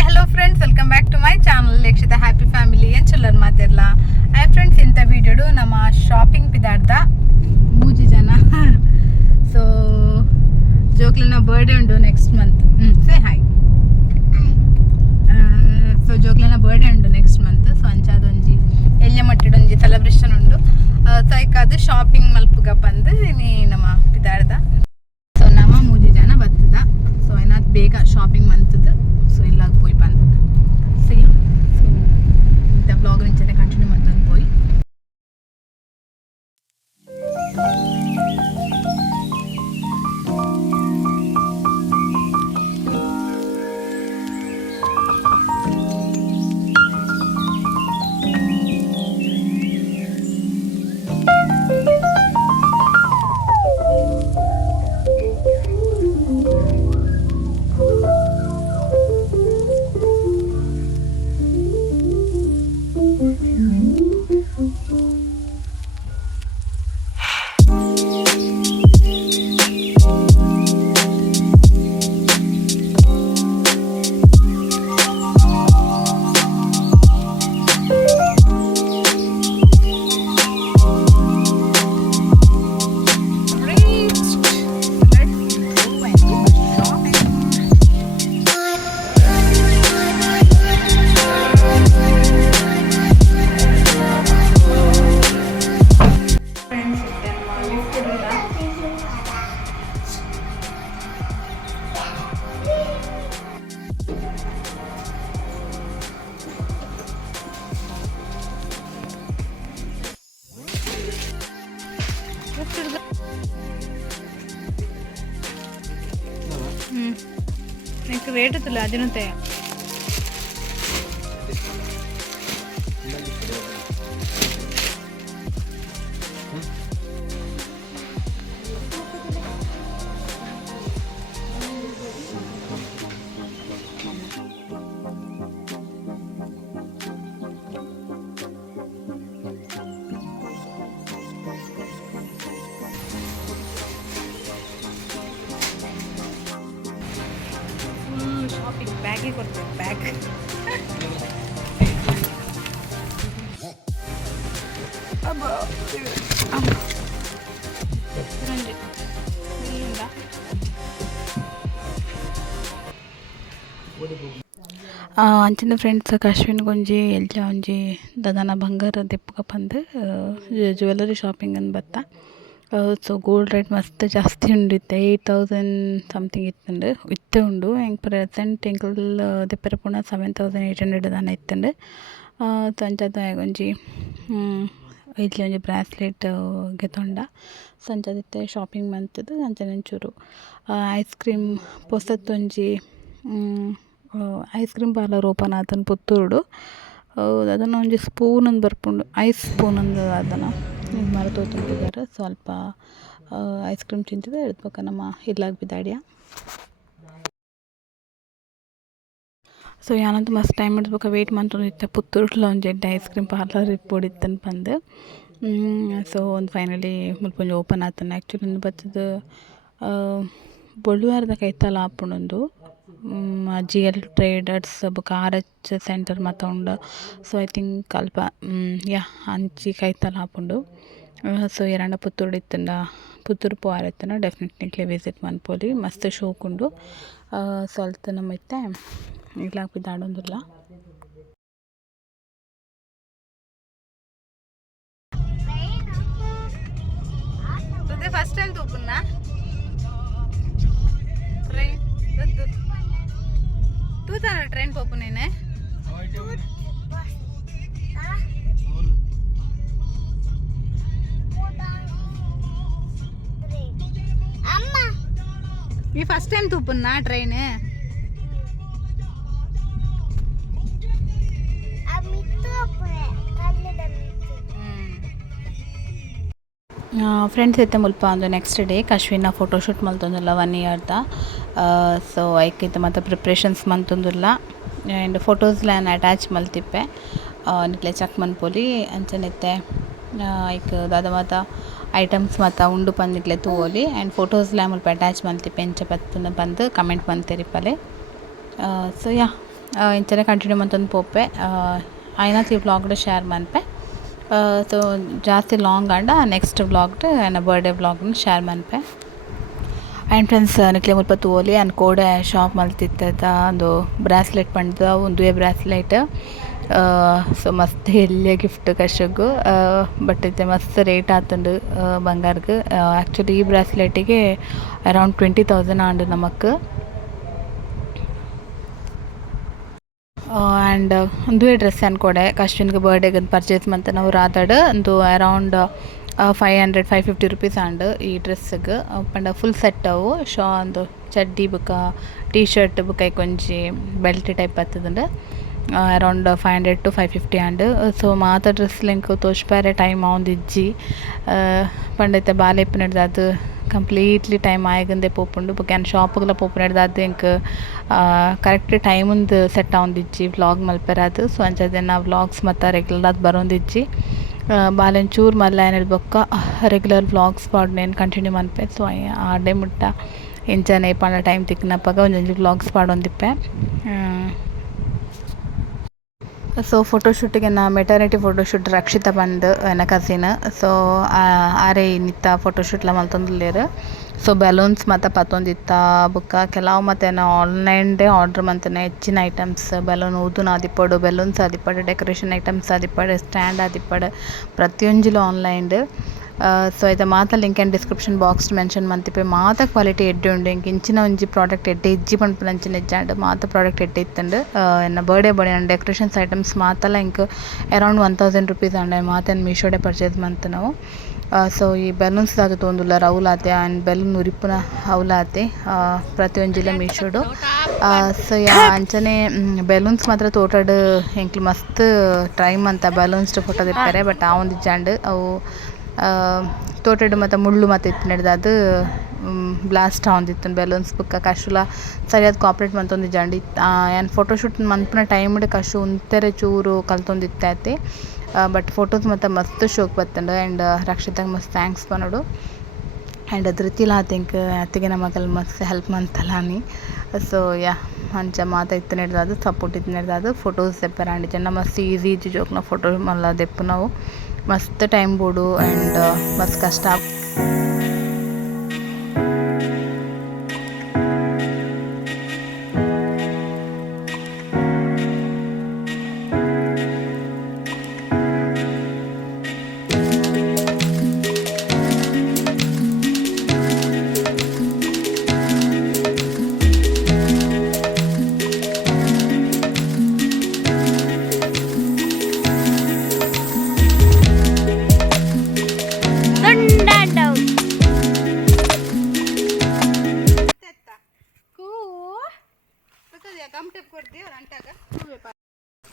Hi hello friends, welcome back to my channel ಲೇಕ್ಷಿತ happy family ಏನು ಚಲ್ಲರ್ ಮಾತಿರಲ್ಲ. Hi friends, ಇಂಥ ವಿಡಿಯೋಡು ನಮ್ಮ ಶಾಪಿಂಗ್ ಪಿದಾಡ್ದ ಮೂಜಿ ಜನ. ಸೊ ಜೋಕ್ಲನ ಬರ್ಡೇ ಉಂಡು next month. Say hi. So ಜೋಕ್ಲನ ಬರ್ಡೇ ಉಂಡು ನೆಕ್ಸ್ಟ್ ಮಂತ್. ಸೊ ಅಂಚಾದೊಂಜಿ ಎಲ್ಯ ಮಟ್ಟಿಡೊಂಜಿ ಸೆಲೆಬ್ರೇಷನ್ ಉಂಡು. ಸೊ ಅದು ಶಾಪಿಂಗ್ ಮಲ್ಪುಗ ಬಂದು ನೀ ನಮ್ಮ ಪಿದಾಡ್ದ. ಸೊ ನಮ್ಮ ಮೂಜಿ ಜನ ಬರ್ತದ. ಸೊ ಏನಾದ್ರು ಬೇಗ ಶಾಪಿಂಗ್ ಮಂತದ್ದು. ಸೊ ಎಲ್ಲ ಹೋಗಿ ಬಂದು ಸೊ ಇಂಥ ಬ್ಲಾಗ್ ಇಂಚನೆ ಕಂಟಿನ್ಯೂ ಮಾಡ್ತಾನೆ ಹೋಗಿ. నీకు రేట్ అవుతుంది అది నువ్వు ಶಾಪಿಂಗ್ ಬ್ಯಾಗಿಗೆ ಕೊಡ್ತೇವೆ ಬ್ಯಾಗ್. ಅಂಚಿನ ಫ್ರೆಂಡ್ಸ್ ಅಶ್ವಿನ್ಗೊಂಜಿ ಎಲ್ಜ ಒಂಜಿ ದಾದಾನ ಬಂಗಾರ ದೆಪ್ಪಗ ಬಂದು ಜ್ಯುವೆಲರಿ ಶಾಪಿಂಗ್ ಅನ್ನು ಬತ್ತ. ಸೊ ಗೋಲ್ಡ್ ರೇಟ್ ಮಸ್ತ್ ಜಾಸ್ತಿ ಉಂಡು. 8,000 ಸಮಥಿಂಗ್ ಇತ್ತು ಉಂಡು. ಹೆಂಗೆ ಪ್ರೆಸೆಂಟ್ ಎಂಕಲ್ ದೆಪ್ಪರೆ ಪುಣ 7,800 ದಾನ ಇತ್ತುಂಡು. ಸಂಚದ ಒಂಜಿ ಇಲ್ಲಿ ಒಂಜಿ ಬ್ರಾಸ್ಲೆಟ್ ಗೆತೊಂಡ ಸಂಚದಿತ್ತೆ ಶಾಪಿಂಗ್ ಮಂತದ್ದು. ಅಂಚನೆ ಒಂಚೂರು ಐಸ್ ಕ್ರೀಮ್ ಪೊಸತ್ತೊಂಜಿ ಐಸ್ ಕ್ರೀಮ್ ಪಾರ್ಲರ್ ಓಪನ್ ಆತನ ಪುತ್ತೂರುಡು. ಅದನ್ನು ಒಂಜಿ ಸ್ಪೂನ್ ಒಂದು ಬರ್ಪುಂಡು, ಐಸ್ ಸ್ಪೂನ್ ಒಂದು ಅದನ್ನು ಮರತೋತಿದ್ದಾರೆ. ಸ್ವಲ್ಪ ಐಸ್ ಕ್ರೀಮ್ ತಿಂತಿದೆ ಹೇಳ್ಬೇಕ ನಮ್ಮ ಇರ್ಲಾಗ ಬಿದ್ದಾಡಿಯ. ಸೊ ಯಾನಂತೂ ಮಸ್ತ್ ಟೈಮ್ ಹಿಡಿದ್ಬೇಕ ವೆಯ್ಟ್ ಮಾಡ್ತೊಂದಿತ್ತೆ. ಪುತ್ತೂರ್ಲ ಒಂದು ಜಡ್ಡೆ ಐಸ್ ಕ್ರೀಮ್ ಪಾರ್ಲರ್ ಇಟ್ಬೋಡಿತ್ತನ್ ಬಂದು. ಸೊ ಒಂದು ಫೈನಲಿ ಮುಲ್ಪೊಂಜಿ ಓಪನ್ ಆತನ. ಆ್ಯಕ್ಚುಲಿ ಒಂದು ಬರ್ತದ ಬೊಳುವಾರದ ಕೈತಲ್ಲ ಆಪುಣೊಂದು GL ಟ್ರೇಡರ್ಸ್ ಬೊಕ RH ಸೆಂಟರ್ ಮಾತ ಉಂಡು. ಸೊ ಐ ಥಿಂಕ್ ಅಲ್ಪ ಅಂಚಿ ಕೈತಲ್ಲ ಆಪುಂಡು. ಸೊ ಎರಡ ಪುತ್ತೂರು ಇತ್ತಂಡ ಪುತ್ತೂರು ಪೋವಾರ ಇತ್ತಂಡ ಡೆಫಿನೆಟ್ಲಿ ವಿಸಿಟ್ ಮನ್ಪೊಲಿ. ಮಸ್ತ್ ಶೋಕ್ ಉಂಡು. ಸೊ ಅಲ್ತ ನಮ್ಮ ಇತ್ತೆ ಇರ್ಲಾಗ ಬಿದ್ದಾಡೊಂದಿಲ್ಲ. ಫಸ್ಟ್ ಟೈಮ್ ತೂಪುನ್ನ ಟ್ರೈನ್ ತೂತಾನ ಟ್ರೈನ್ ಪೋಪು ನೀನೆ ఈ ఫస్ట్ టైం తూపున్నా ట్రైన్. ಫ್ರೆಂಡ್ಸ್ ಐತೆ ಮುಲ್ಪ ಒಂದು ನೆಕ್ಸ್ಟ್ ಡೇ ಅಶ್ವಿನ ಫೋಟೋಶೂಟ್ ಮಲ್ತೊಂದಿಲ್ಲ 1 ಇಯರ್ದ. ಸೊ ಐಕಿತ್ತು ಮತ್ತು ಪ್ರಿಪ್ರೇಷನ್ಸ್ ಮಂತೊಂದಿಲ್ಲ. ಆ್ಯಂಡ್ ಫೋಟೋಸ್ಲಾನ್ ಅಟ್ಯಾಚ್ ಮಲ್ತಿಪ್ಪೆ ನಿಕ್ಲೆ ಚೆಕ್ ಮನ್ಪೊಲಿ ಅಂಚನೆತ್ತೆ ಐಕ್ ದಾದ ಮಾತ ಐಟಮ್ಸ್ ಮತ್ತು ಉಂಡು ಪಂದಿಗ್ಲೆ ತೂವೊಲಿ. ಆ್ಯಂಡ್ ಫೋಟೋಸ್ಲ ಮುಲ್ಪ ಅಟ್ಯಾಚ್ ಮಲ್ತಿಪ್ಪೆ ಎಂಚ ಪತ್ತುನ ಬಂದು ಕಮೆಂಟ್ ಮಂತೆರಿಪ್ಪಲೆ. ಸೊ ಯಾ ಇಂಚನೆ ಕಂಟಿನ್ಯೂ ಮಂತೊಂದು ಪೋಪೆ ಐನಾತಿ ವ್ಲಾಗ್ಡ್ ಶೇರ್ ಮನ್ಪೆ ಸೊ ಜಾಸ್ತಿ ಲಾಂಗ್ ಆಂಡ ನೆಕ್ಸ್ಟ್ ವ್ಲಾಗ್ಡ್ ಆ್ಯನ ಬರ್ಡೇ ವ್ಲಾಗ್ನ ಶೇರ್ ಮನ್ಪೆ. ಆ್ಯಂಡ್ ಫ್ರೆಂಡ್ಸ್ ನಿಕ್ಲೆ ಮುಲ್ಪ ತೂವೊಲಿ ಆ್ಯಂಡ್ ಕೋಡೆ ಶಾಪ್ ಮಲ್ತಿತ್ತ ಒಂದು ಬ್ರಾಸ್ಲೆಟ್ ಪಂಡ್ದ ಒಂದುವೆ ಬ್ರಾಸ್ಲೆಟ್ ಸೊ ಮಸ್ತ್ ಎಲ್ಲಿಯ ಗಿಫ್ಟ್ ಕಶಗು ಬಟ್ ಇತ್ತೆ ಮಸ್ತ್ ರೇಟ್ ಆತುಂಡು ಬಂಗಾರ್ಗ್. ಆ್ಯಕ್ಚುಲಿ ಈ ಬ್ರಾಸ್ಲೆಟಿಗೆ ಅರೌಂಡ್ 20,000 ಆಂಡ್ ನಮಕ್. ಆ್ಯಂಡ್ ಒಂದುವೇ ಡ್ರೆಸ್ ಅನ್ಕೊಡೆ ಅಶ್ವಿನ್ಗೆ ಬರ್ಡೇಗೆ ಪರ್ಚೇಸ್ ಮಂತ ನಾವು ರಾತಾಡ್ ಒಂದು ಅರೌಂಡ್ 500-550 ರುಪೀಸ್ ಆಂಡ್ ಈ ಡ್ರೆಸ್ಸಿಗೆ ಪಂಡ ಫುಲ್ ಸೆಟ್ ಅವು ಒಂದು ಚಡ್ಡಿ ಬುಕ್ಕ ಟೀ ಶರ್ಟ್ ಬುಕ್ಕ ಒಂಜಿ ಬೆಲ್ಟ್ ಟೈಪ್ ಬರ್ತದುಂಡು ಅರೌಂಡ್ 500-550 ಆಂಡ್. ಸೊ ಮಾತ ಡ್ರೆಸ್ ಲಿಂಕ್ ತೋಚ್ಪಾರೆ ಟೈಮ್ ಆವೊಂದಿಜ್ಜಿ ಪಂಡೈತೆ ಬಾಲೆ ಇಪ್ಪುನಡ್ದು ಅದು ಕಂಪ್ಲೀಟ್ಲಿ ಟೈಮ್ ಆಯಗಂದೆ ಪೋಪುಂಡು ಬೊಕ್ಕ ಶಾಪ್ಗೆಲ್ಲ ಪೋಪುನಡ್ದು ಅದು ಇಂಕ್ ಕರೆಕ್ಟ್ ಟೈಮುಂದು ಸೆಟ್ ಆವೊಂದಿಜ್ಜಿ ವ್ಲಾಗ್ ಮಲ್ಪೆರೆ ಅದು. ಸೊ ಅಂಚಾದ ವ್ಲಾಗ್ಸ್ ಮತ್ತು ರೆಗ್ಯುಲರ್ ಅದು ಬರೋಂದಿಜ್ಜಿ ಬಾಲೆನ್ ಚೂರು ಮಲ್ಲ ಏನಿಲ್ಲ ಬೊಕ್ಕ ರೆಗ್ಯುಲರ್ ವ್ಲಾಗ್ಸ್ ಪಾಡ್ನೇನು ಕಂಟಿನ್ಯೂ ಮನ್ಪೆ. ಸೊ ಆಡೆ ಮುಟ್ಟ ಇಂಚನೆ ಪಂಡ ಟೈಮ್ ತಿಕ್ಕನಪ್ಪಾಗ ಒಂಜೊಂಜಿ ವ್ಲಾಗ್ಸ್ ಪಾಡೊಂದಿಪ್ಪೆ. ಸೊ ಫೋಟೋಶೂಟಿಗೆ ಮೆಟರ್ನಿಟಿ ಫೋಟೋಶೂಟ್ ರಕ್ಷಿತಾ ಬಂದು ಎನ್ನ ಕಸಿನ್. ಸೊ ಆರೆ ನಿತ್ತ ಫೋಟೋಶೂಟ್ಲ ಮಲ್ತೊಂದುಲ್ಲೆರ್. ಸೊ ಬೆಲೂನ್ಸ್ ಮತ್ತು ಪತ್ತೊಂದಿತ್ತ ಬುಕ್ಕ ಕೆಲವು ಮತ್ತು ಆನ್ಲೈನ್ಡೆ ಆರ್ಡ್ರ್ ಮಂತನೆ ಹೆಚ್ಚಿನ ಐಟಮ್ಸ್ ಬೆಲೂನ್ ಊದುನ ಆದಿಪ್ಪಡು ಬೆಲೂನ್ಸ್ ಆದಿಪ್ಪಡು ಡೆಕೋರೇಷನ್ ಐಟಮ್ಸ್ ಆದಿಪ್ಪಡು ಸ್ಟ್ಯಾಂಡ್ ಆದಿಪ್ಪಡು ಪ್ರತಿಯೊಂಜಿಲು ಆನ್ಲೈನ್ಡ್. ಸೊ ಐತ ಮಾತ link and description box mention ಮಂತಿಪ್ಪೆ ಮಾತ ಕ್ವಾಲಿಟಿ ಎಡ್ಡೆ ಉಂಡು ಇಂಕ್ ಇಂಚಿನ ಒಂಜಿ ಪ್ರಾಡಕ್ಟ್ ಎಡ್ಡೆ ಇಜ್ಜಿ ಪನ್ಪುನಂಚಿನ ಎಜ್ಜಾಂಡ್ ಮಾತ ಪ್ರಾಡಕ್ಟ್ ಎಡ್ಡೆ ಇತ್ತಂಡು ಎನ್ನ ಬರ್ಡೇ ಡೆಕೋರೇಷನ್ಸ್ ಐಟಮ್ಸ್ ಮಾತಲ್ಲ ಇಂಕ್ ಅರೌಂಡ್ 1,000 ರುಪೀಸ್ ಆಂಡ್ ಮಾತೇನು ಮೀಶೋಡೆ ಪರ್ಚೇಸ್ ಮಂತ್ ನಾವು. ಸೊ ಈ ಬೆಲೂನ್ಸ್ ದಾದ ತೊಂದುಲ್ಲ ಅವಲಾತೆ ಆ್ಯಂಡ್ ಬೆಲೂನ್ ಉರಿಪುನ ಅವಲಾತೆ ಪ್ರತಿಯೊಂಜಿಲ ಮೀಶೋಡು. ಸೊ ಅಂಚನೆ ಬೆಲೂನ್ಸ್ ಮಾತ್ರ ತೋಟಡ್ ಎಂಕ್ಲು ಮಸ್ತ್ ಟ್ರೈ ಮಂತ ಬೆಲೂನ್ಸ್ಡ್ ಫೋಟೋ ತಿರ್ತಾರೆ ಬಟ್ ಆ ಒಂದು ಇಜ್ಜಾಂಡ್ ಅವು ತೋಟಡ್ ಮತ್ತು ಮುಳ್ಳು ಮತ್ತು ಇತ್ತಿನಡ್ದು ಅದು ಬ್ಲಾಸ್ಟ್ ಆವೊಂದಿತ್ತು ಬೆಲೂನ್ಸ್ ಬುಕ್ಕ ಕಶುಲ ಸರಿಯಾದ ಕಾಪ್ರೇಟ್ ಮಂತೊಂದಿಜ್ಜಾಂಡ್ ಏನು ಫೋಟೋಶೂಟ್ ಮನ್ಪುನ ಟೈಮ್ಡ್ ಕಶು ಉಂತೆರೆ ಚೂರು ಕಲ್ತೊಂದಿತ್ತೆ ಬಟ್ ಫೋಟೋಸ್ ಮತ್ತು ಮಸ್ತ್ ಶೋಕ್ ಬತ್ತಂಡು. ಆ್ಯಂಡ್ ರಕ್ಷಿತಾಗ ಮಸ್ತ್ ಥ್ಯಾಂಕ್ಸ್ ಪನೋಡು. ಆ್ಯಂಡ್ ಧೃತಿಲ ಥಿಂಕ್ ಅತ್ತಿಗೆ ನಮಗಲ್ ಮಸ್ತ್ ಹೆಲ್ಪ್ ಮಂತಲಾನಿ. ಸೊ ಅಂಚ ಮಾತ ಇತ್ತಿನಡ್ದು ಅದು ಸಪೋರ್ಟ್ ಇತ್ತಿನಡ್ದು ಅದು ಫೋಟೋಸ್ ತೆಪ್ಪರೆ ಆಂಡ್ ಜನ ಮಸ್ತ್ ಈಸಿ ಇಜ್ಜಿ ಜೋಕ್ನ ಫೋಟೋ ಮಲ್ಲ ದೆಪ್ಪು ನಾವು ಮಸ್ತ್ ಟೈಮ್ ಬೋಡು ಆ್ಯಂಡ್ ಮಸ್ತ್ ಕಷ್ಟ.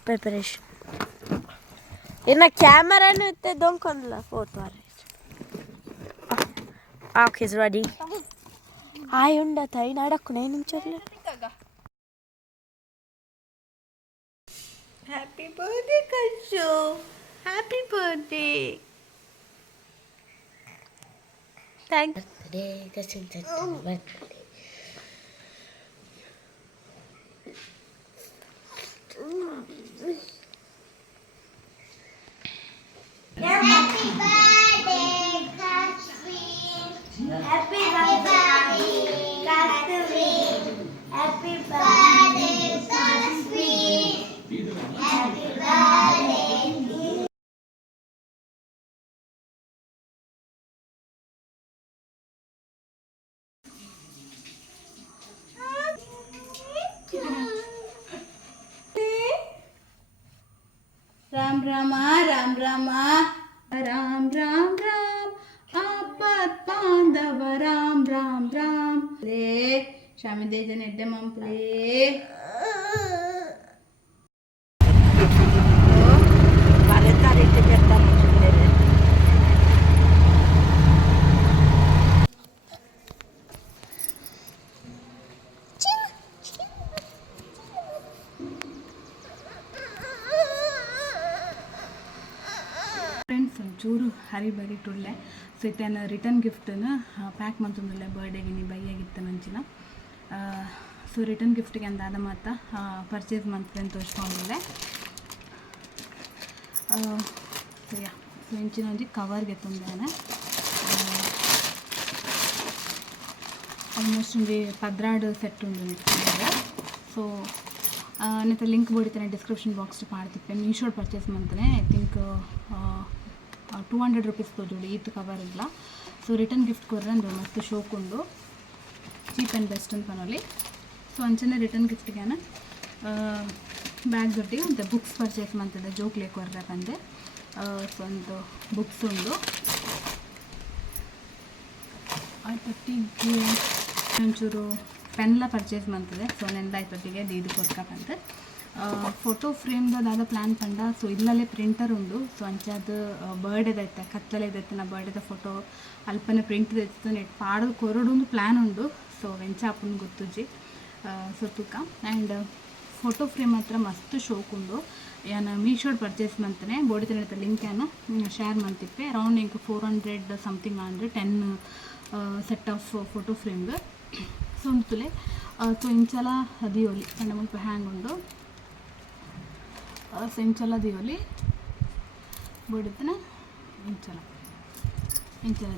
Preparation. In a camera, they don't come la photo. Okay, it's ready. I unda thai nada kunai ninchorle. Happy birthday, Kashu. Happy birthday. Thanks. Birthday, Kashu. Birthday. Happy birthday, Kashmir. Happy birthday, Kashmir. Happy birthday, Kashmir. Happy birthday. Ram Rama Ram Rama Ram Ram Ram आपत बांधव राम राम राम ले शामी दे जन एड्डे मंपले Vale, tare te pertamo chundere. Friends ಒಂಚೂರು ಹರಿಬರಿ ಟುಳ್ಳೆ ಸೊ ಇತ್ತೇನು ರಿಟರ್ನ್ ಗಿಫ್ಟನ್ನು ಪ್ಯಾಕ್ ಮಂತೊಂದುಲ್ಲೆ ಬರ್ಡೇಗೆ ನೀ ಬೈಯಾಗಿತ್ತು ನಂಚಿನ ಸೊ ರಿಟರ್ನ್ ಗಿಫ್ಟಿಗೆ ಅಂದಾದ ಮತ್ತು ಪರ್ಚೇಸ್ ಮಂತ್ಲಿ ತೋರಿಸ್ಕೊಂಡಿದ್ದೆ. ಸೊ ಯಾ ಸೊ ಇಂಚಿನ ಒಂಜಿ ಕವರ್ಗೆ ತುಂಬೇನೆ ಆಲ್ಮೋಸ್ಟ್ ಒಂಜಿ 16 ಸೆಟ್ ಉಂಡು ನಿಟ್ಟಿಗೆ. ಸೊ ನೆತ್ತ ಲಿಂಕ್ ಬೋಡಿತೇನೆ ಡಿಸ್ಕ್ರಿಪ್ಷನ್ ಬಾಕ್ಸ್ ಪಾಡ್ತಿಪ್ಪೆ. ಮೀಶೋಡ್ ಪರ್ಚೇಸ್ ಮಂತನೆ ಐ ಥಿಂಕ್ 200 ರೂಪೀಸ್ ತೋಜುಂಡು ಈತ್ ಕವರ್ ಇಲ್ಲ. ಸೊ ರಿಟರ್ನ್ ಗಿಫ್ಟ್ ಕೊರ್ರೆ ಅಂದು ಮಸ್ತ್ ಶೋಕ್ ಉಂಡು, ಚೀಪ್ ಆ್ಯಂಡ್ ಬೆಸ್ಟ್ ಅಂತ ಪನೊಲಿ. ಸೊ ಅಂಚನೆ ರಿಟರ್ನ್ ಗಿಫ್ಟ್ಗೆ ಬ್ಯಾಗ್ ದೊಟ್ಟಿಗೆ ಅಂತ ಬುಕ್ಸ್ ಪರ್ಚೇಸ್ ಮಂತದೆ ಜೋಕ್ಲೆ ಕೊರ್ರೆ ಬಂದೆ. ಸೊ ಒಂದು ಬುಕ್ಸ್ ಉಂಡು ಆಯ್ತೊಟ್ಟಿಗೆ ಒಂಚೂರು ಪೆನ್ಲ ಪರ್ಚೇಸ್ ಮಂತದೆ. ಸೊ ನೆಂದ ಆಯ್ತೊಟ್ಟಿಗೆ ಇದು ಕೊಡ್ಕಂತೆ ಫೋಟೋ ಫ್ರೇಮ್ದಾದ ಪ್ಲ್ಯಾನ್ ಪಂಡ. ಸೊ ಇಲ್ಲಲ್ಲೇ ಪ್ರಿಂಟರ್ ಉಂಡು. ಸೊ ಅಂಚಾದ ಬರ್ಡೇದೈತೆ ಕತ್ತಲೆದೈತೆ ನಾ ಬರ್ಡೇದ ಫೋಟೋ ಅಲ್ಪನೆ ಪ್ರಿಂಟ್ ದೈತೆ ನೆಟ್ ಪಾಡೋದು ಕೊರಡೊಂದು ಪ್ಲ್ಯಾನ್ ಉಂಡು. ಸೊ ವೆಂಚ ಅಪ್ಪನ ಗೊತ್ತುಜಿ ಸೊ ತುಕ ಆ್ಯಂಡ್ ಫೋಟೋ ಫ್ರೇಮ್ ಹತ್ರ ಮಸ್ತ್ ಶೋಕ್ ಉಂಡು. ಏನು ಮೀಶೋಡ್ ಪರ್ಚೇಸ್ ಮಂತನೆ ಬೋಡಿ ತಿನ್ನದ ಲಿಂಕ್ ಏನು ಶೇರ್ ಮಂತಿಪ್ಪೆ. ಅರೌಂಡ್ ಇಂಕ್ 400 ಸಮಥಿಂಗ್ ಅಂದರೆ 10 ಸೆಟ್ ಆಫ್ ಫೋಟೋ ಫ್ರೇಮ್ಗೆ. ಸೊ ಉಂಟುಲೆ ಸೊ ಇಂಚಲ ದಿಯೋಲಿ ಸಣ್ಣ ಮುಲ್ಪ ಹ್ಯಾಂಗ್ ಉಂಡು. ಸೊ ಇಂಚಲ ದಿಯೋಲಿ ಬೋಡಿತನ ಇಂಚಲ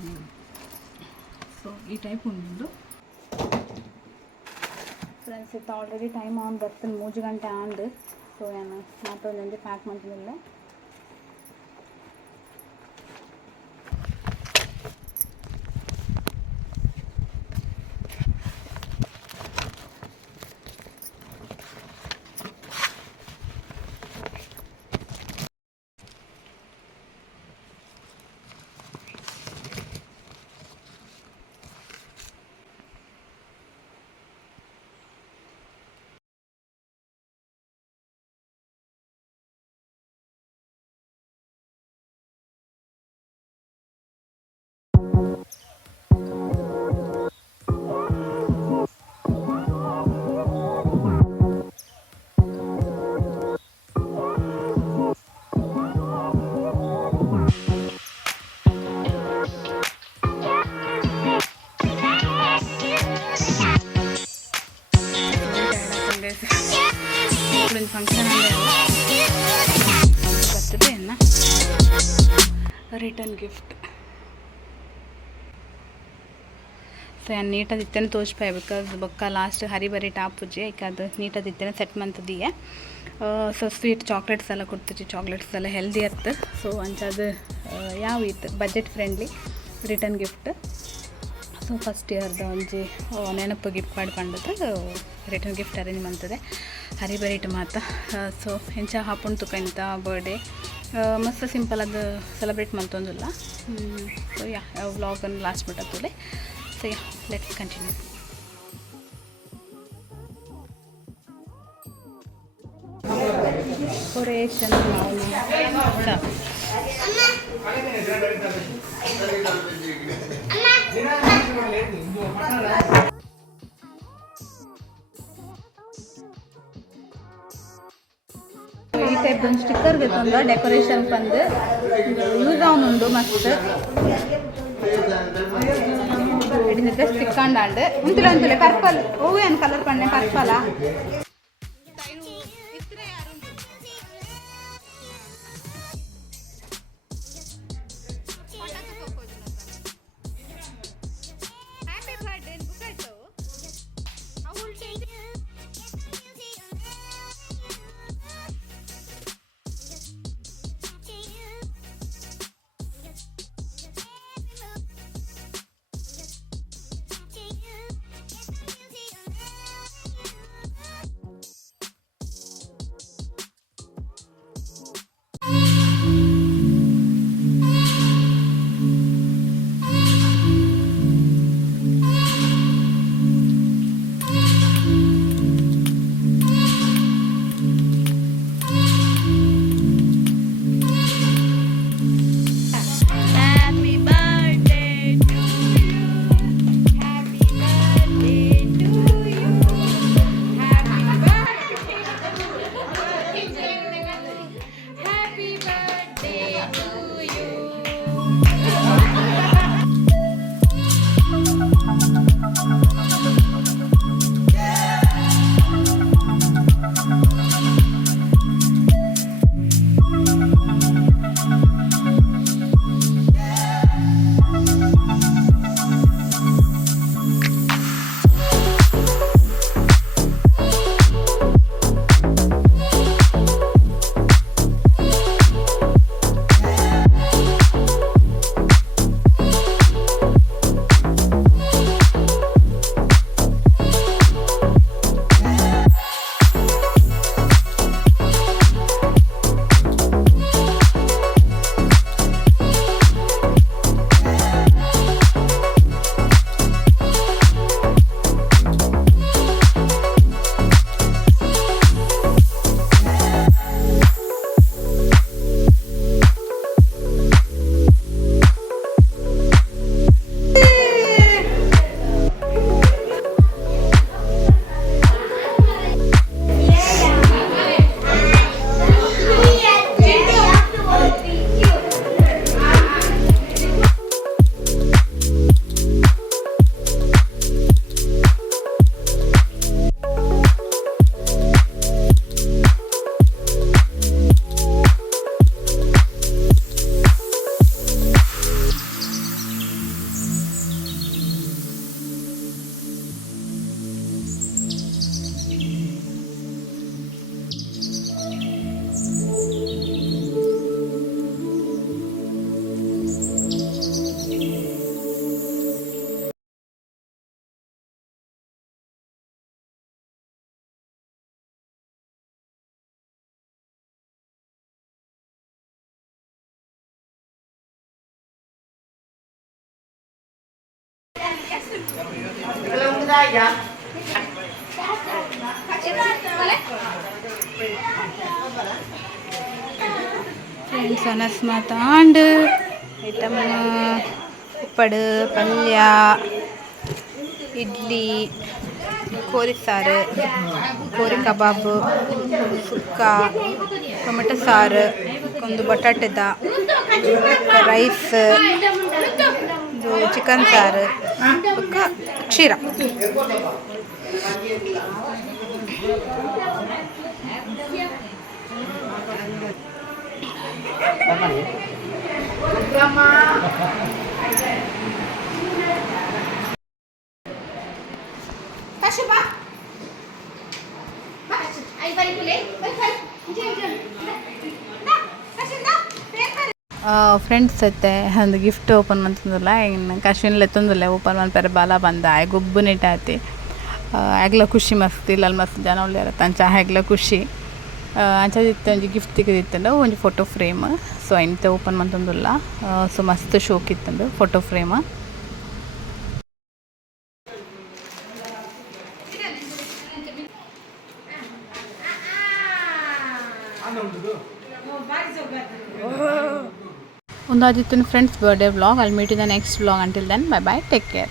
ದಿಯೋಲಿ. ಸೊ ಈ ಟೈಪ್ ಉಂಡು ಫ್ರೆಂಡ್ಸ್. ಇತ್ತು ಆಲ್ರೆಡಿ ಟೈಮ್ ಆನ್ ಬರ್ತದೆ 3 ಗಂಟೆ ಆಂದು. ಸೊ ಏನು ಮಾತೊಂದು ಪ್ಯಾಕ್ ಮಾಡ್ತಿದ್ದಿಲ್ಲ. ಫಂಕ್ಷನ್ ಬರ್ತದೆ ಅನ್ನ ರಿಟರ್ನ್ ಗಿಫ್ಟ್. ಸೊ ಏನು ನೀಟಾಗಿ ಇತ್ತೇನೆ ತೋರಿಸ್ಪಾಯ ಬಿಕಾಸ್ ಬೊಕ್ಕ ಲಾಸ್ಟ್ ಹರಿಬರಿ ಟಾಪುಜಿ ಈಗ ಅದು ನೀಟಾಗಿ ಇತ್ತೇನೆ ಸೆಟ್ ಮಂತದಿಗೆ. ಸೊ ಸ್ವೀಟ್ ಚಾಕ್ಲೇಟ್ಸ್ ಎಲ್ಲ ಕೊಡ್ತೀವಿ. ಚಾಕ್ಲೇಟ್ಸ್ ಎಲ್ಲ ಹೆಲ್ದಿ ಅತ್ತು. ಸೊ ಅಂಚದು ಯಾವ ಇತ್ತು budget friendly return gift. So first ಇಯರ್ದ ಒಂಜಿ ನೆನಪು ಗಿಫ್ಟ್ ಮಾಡ್ಕೊಂಡದ್ದು ರಿಟರ್ನ್ ಗಿಫ್ಟ್ ಅರೇಂಜ್ ಮಾಡ್ತದೆ ಹರಿಬರಿಟ್ ಮಾತ. ಸೊ ಎಂಚ ಹಾಪುಂಡು ತುಕ ಇಂಥ ಬರ್ಡೇ ಮಸ್ತ್ ಸಿಂಪಲ್ ಅದು ಸೆಲೆಬ್ರೇಟ್ ಮಾಡ್ತೊಂದಿಲ್ಲ. ಸೊ ಯಾ ವ್ಲಾಗನ್ನು ಲಾಸ್ಟ್ ಬಿಟ್ಟತ್ತುಲೆ. So yeah let's continue. Decoration ಈ ಟೈಪ್ ಒಂದು ಸ್ಟಿಕ್ಕರ್ ಬೇಕಂದ ಡೆಕೋರೇಷನ್ ಬಂದು ಯೂಸ್ ಅವನುಂಡು ಮಸ್ತ್ ಹಿಡಿದಿದ್ದೆ ಸ್ಟಿಕ್ಕಂಡಾಂಡು ಉಂತಿಲ್ಲ ಪರ್ಪಲ್ ಹೂವು ಏನು ಕಲರ್ ಪಣ್ಣೆ ಪರ್ಪಲಾ. ಫ್ರೆಂಡ್ಸ್ ಅನಸ್ಮಾತ್ ಆಂಡ್ ಐಟಮ್ ಉಪ್ಪಡು ಪಲ್ಯ ಇಡ್ಲಿ ಕೋರಿ ಸಾರು ಕೋರಿ ಕಬಾಬ್ ಸುಕ್ಕ ಟೊಮೆಟೊ ಸಾರು ಒಂದು ಬಟಾಟೆದ ರೈಸ್ ಒಂದು ಚಿಕನ್ ಸಾರು ಕ್ಷೀರ. ಫ್ರೆಂಡ್ಸ್ ಐತೆ ಒಂದು ಗಿಫ್ಟ್ ಓಪನ್ ಮಾಡ್ತಂದಿಲ್ಲ ಇನ್ನು ಕಾಶ್ಮೀರಲ್ಲಿ ಎತ್ತೊಂದಿಲ್ಲ ಓಪನ್ ಮಾಡ್ತಾರೆ ಬಾಲ ಬಂದ ಆಯ್ ಗೊಬ್ಬು ನೆಟ್ಟಾಯ್ತಿ ಆಗ್ಲ ಖುಷಿ ಮಸ್ತ್ ಇಲ್ಲ ಮಸ್ತ್ ಜನ ಒಳ್ಳೆ ಇರತ್ತೆ ಅಂಚ ಆಗ್ಲ ಖುಷಿ ಅಂಚದಿತ್ತು ಒಂಜಿ ಗಿಫ್ಟ್ ತೆಗೆದಿತ್ತಂಡು ಒಂಜಿ ಫೋಟೋ ಫ್ರೇಮ್ ಸೊ ಇಂತ ಓಪನ್ ಮಾಡ್ತಂದಿಲ್ಲ ಸೊ ಮಸ್ತ್ ಶೋಕ್ ಇತ್ತಂದು ಫೋಟೋ ಫ್ರೇಮ್. ಒಂದು ಆದಿತ್ತು friends birthday vlog. I'll meet you in the next vlog. Until then, bye bye, take care.